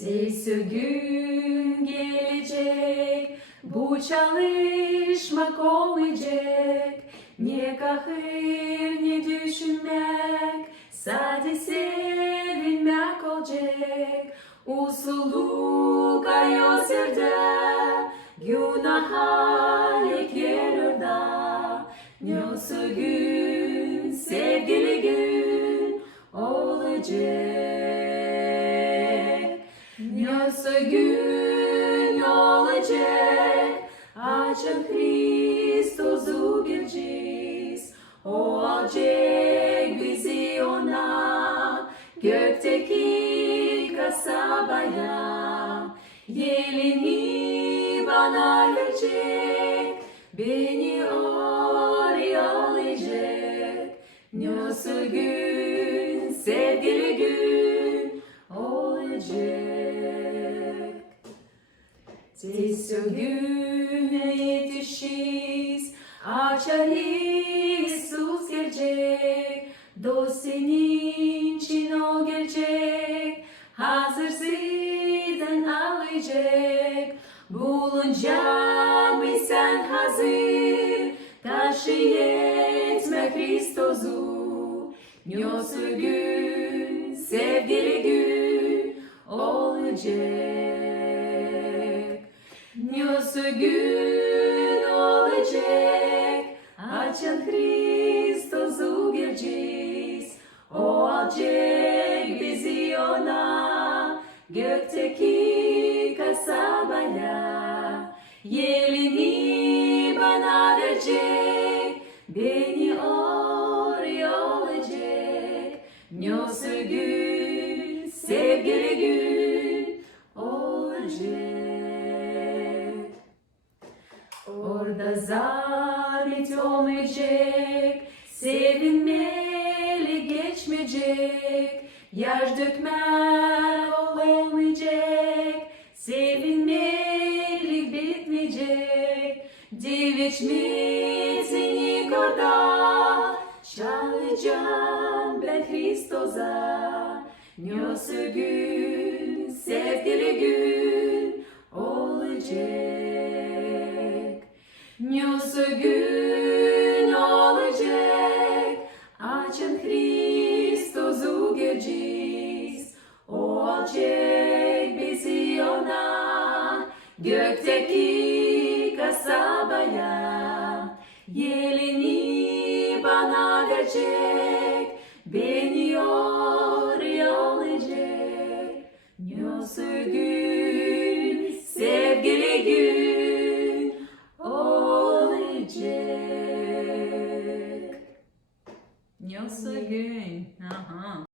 Sesi gün gelecek, bu çalışmak olmayacak. Ne kahır ne düşünmek, sadece sevinmek olacak. Usulü kayosirde, günaha yer orada. Nyosu gün, sevgili gün olacak. Nyosu gün olacak, açın Kristos'u geleceğiz. O alacak bizi ona, gökteki kasabaya. Gelini bana verecek, beni oraya alacak. Nyosu gün, sevgili gün olacak. Tez o güne yetişiz, açar İsus gelecek. Dost senin için o gelecek, hazır sizden alacak. Bulunca mı sen hazır, taşı etme Kristos'u. Nyosu gün, sevgili gün olacak. Nyosu gün olacak, açın Kristos'u geleceğiz. O alacak bizi ona, gökteki kasabaya. Yelini bana verecek, beni oraya alacak. Nyosu gün, sevgili gün olacak. Orada zahmet olmayacak, sevinmeli geçmeyecek. Yaş dökmek olmayacak, sevinmeli bitmeyecek. Diviç mitini orada, çalacağım ben Kristos'a. Nyosu gün, sevgili gün olacak. Nyosu gün olacak, açın Kristos'u geleceğiz. O alacak bizi ona, gökteki kasabaya. Yelini bana verecek, beni oraya alacak. Nyosu gün, sevgili gün olacak. Nyosu gün. Aha.